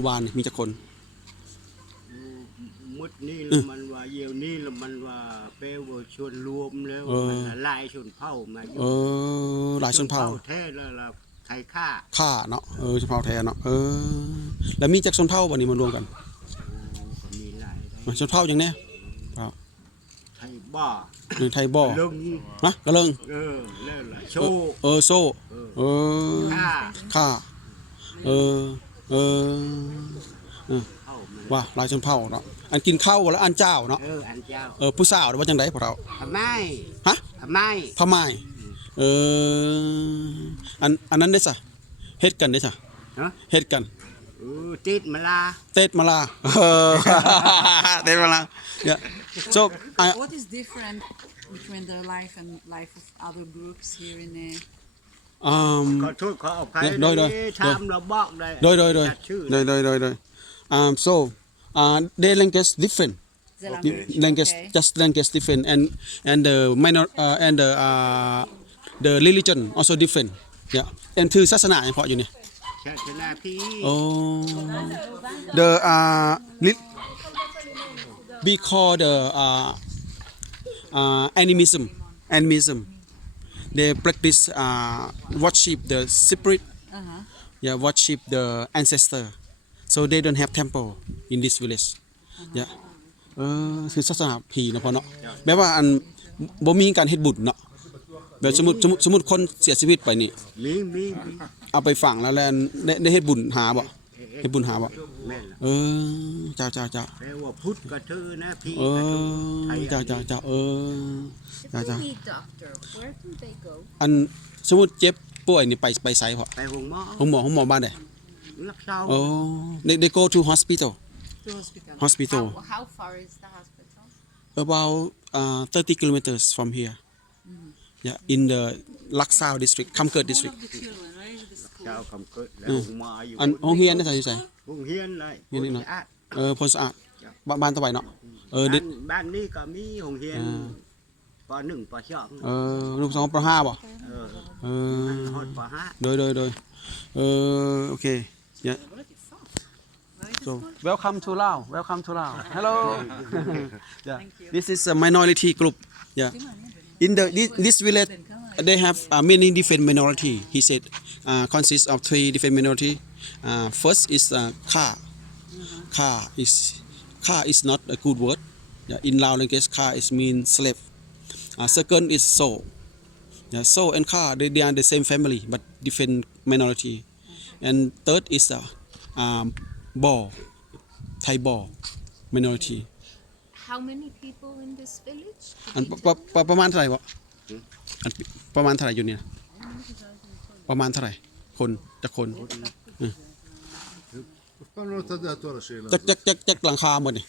มู่บ้านมีจักคนมุดนี่มันว่าเยี่ยวนี่มันว่าเปว่าชวนรวมแล้วมันหลายชนเผ่ามาอยู่หลายชนเผ่าแท้แล้วล่ะไทยค่าเนาะชนเผ่าแท้เนาะแล้วมีจักชนเผ่าบัดนี้มารวมกันมีหลายชนเผ่าจังแน่ไทยบ่ไทยบ่ลึงนะกะเลิงแล้วล่ะโโซ่ค่าว่าหลายชนเผ่าเนาะอันกินข้าวแล้วอันเจ้าเนาะอันเจ้าผู้สาวว่าจังได๋พวกเราพม่าฮะพม่าอันนั้นได้ซะเฮ็ดกันได้ซะเฮ็ดกันติดมาลาเต็ดมาลาyeah so what is different between their life and life of other groups here in ขอโทษขออภัยถามเราบอกได้โดยso their language different language just language different and the minor and the religion also different yeah and ถือศาสนาเฉพาะอยู่นี่ศาสนาที่the we call the animism they practice worship the spirit yeah worship the ancestor so they don't have temple in this village yeah คือศาสนาผีเนาะพ่อเนาะแม้ว่าอันบ่มีการเฮ็ดบุญเนาะแบบสมมุติคนเสียชีวิตไปนี่มีเอาไปฝังแล้วได้เฮ็ดบุญหาบ่เฮ็ดบุญหาบ่แม่นจ้าแปลว่าพุทธก็ถือนะพี่จ้าจ้าdoctor where do they go อันสมมุติเจ็บป่วยนี่ไปไสพ่อไปโรงหมอบ้านใดรักษาthey go to hospital how far is the hospital about 30 kilometers from here yeah in the Laksao district Kamkert district เจ้าคำเกิดแล้วมาอยู่อันโรงเรียนได้ใส่โรงเรียนเลยนี่เนาะพลสะอาดบ้านตะไบเนาะบ้านนี้ก็มีโรงเรียนป.1 ป.2ลูก2ป.5บ่ฮอดป.5โดยโอเค yeah so welcome to Lao hello yeah this is a minority group yeah in this village they have many different minority he said consists of 3 different minority first is Kha is not a good word yeah in Lao language Kha is mean slave second is So yeah So and Kha they are the same family but different minority and third is Bo Thai Bo minority how many people in this village ประมาณเท่าไหร่บ่ประมาณเท่าไหร่อยู่เนี่ยประมาณเท่าไหร่คนจักคนจักหลังคาหมดนี่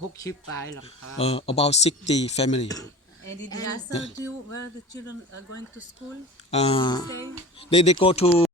60ปลายหลังคาabout 60 family and did you ask you where the children are going to school they go to